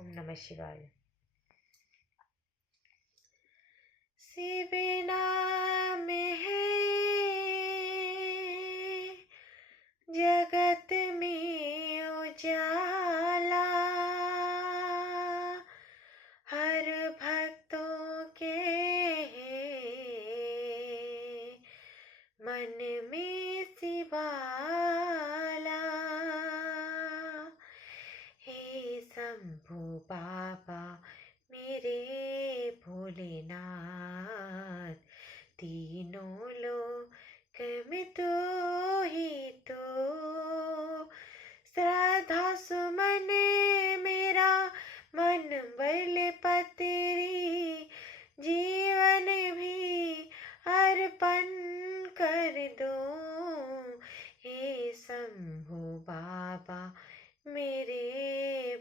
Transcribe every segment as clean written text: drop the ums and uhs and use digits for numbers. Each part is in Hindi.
ओम नमः शिवाय। शिव नाम है जगत में उजाला, हर भक्तों के मन में शिवाला। हे शंभू बाबा मेरे भोलेनाथ, तीनों लोक में तो ही तो श्रद्धा सुमन मेरा मन बल पतेरी, जीवन भी अर्पण कर दो। हे शंभू बाबा मेरे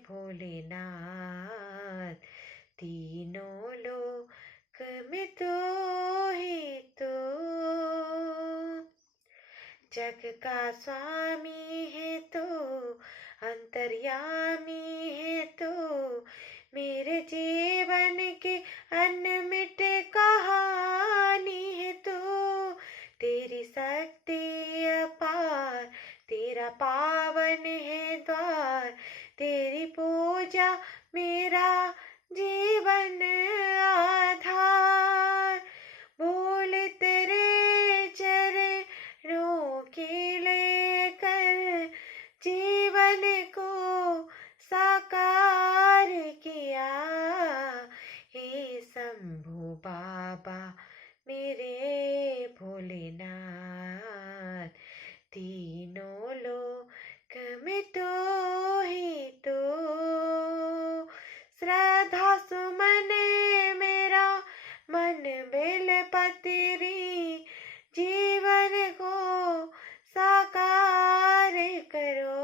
भोलेनाथ, तीनों लोक में तो ही तो जग का स्वामी है तो अंतर्यामी है तो मेरे जीवन की अनमिट कहानी है तो तेरी शक्ति अपार, तेरा पावन है द्वार, तेरी पूजा मेरा जीवन आधार। बोल तेरे चरणों की लेकर जीवन को साकार किया। हे शंभू बाबा मेरे भोलेनाथ, तीनों लोक में तो ही तो श्रद्धा सुमन मेरा मन बेल पतेरी, जीवन को साकार करो।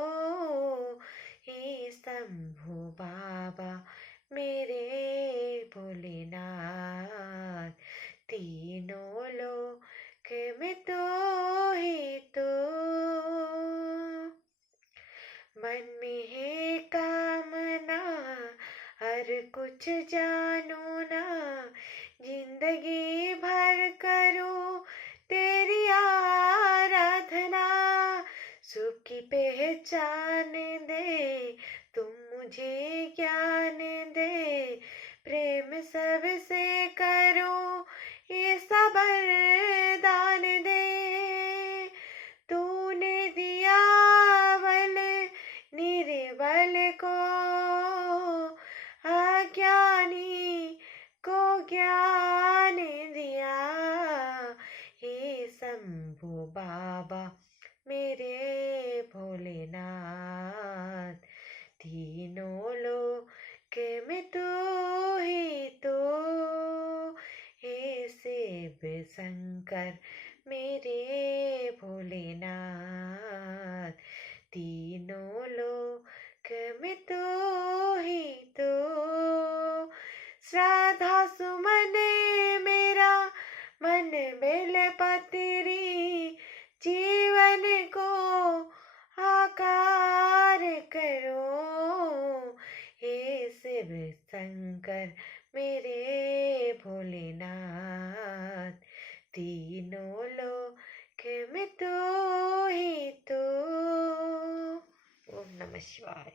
हे शंभू बाबा मेरे भोलेनाथ, तीनों लोक में तो ही तो मन में है कामना हर कुछ जानो ना, जिंदगी भर करो तेरी आराधना। सुख की पहचान दे तुम मुझे ज्ञान दे, प्रेम सबसे करो ये सब वरदान दे। तूने दिया बल निर्बल को, अज्ञानी को ज्ञान दिया। हे शंभू बाबा मेरे भोलेनाथ, तीनों लोक में तो ही तो। हे शिव शंकर मेरे भोलेनाथ, तीनों लोक में तो ही तो श्रद्धा सुमन मेरा मन बेल पतेरी, जीवन को आकार करो। हे शिव शंकर मेरे भोलेनाथ, तीनों लोक में तो ही तो। ओम नमः शिवाय।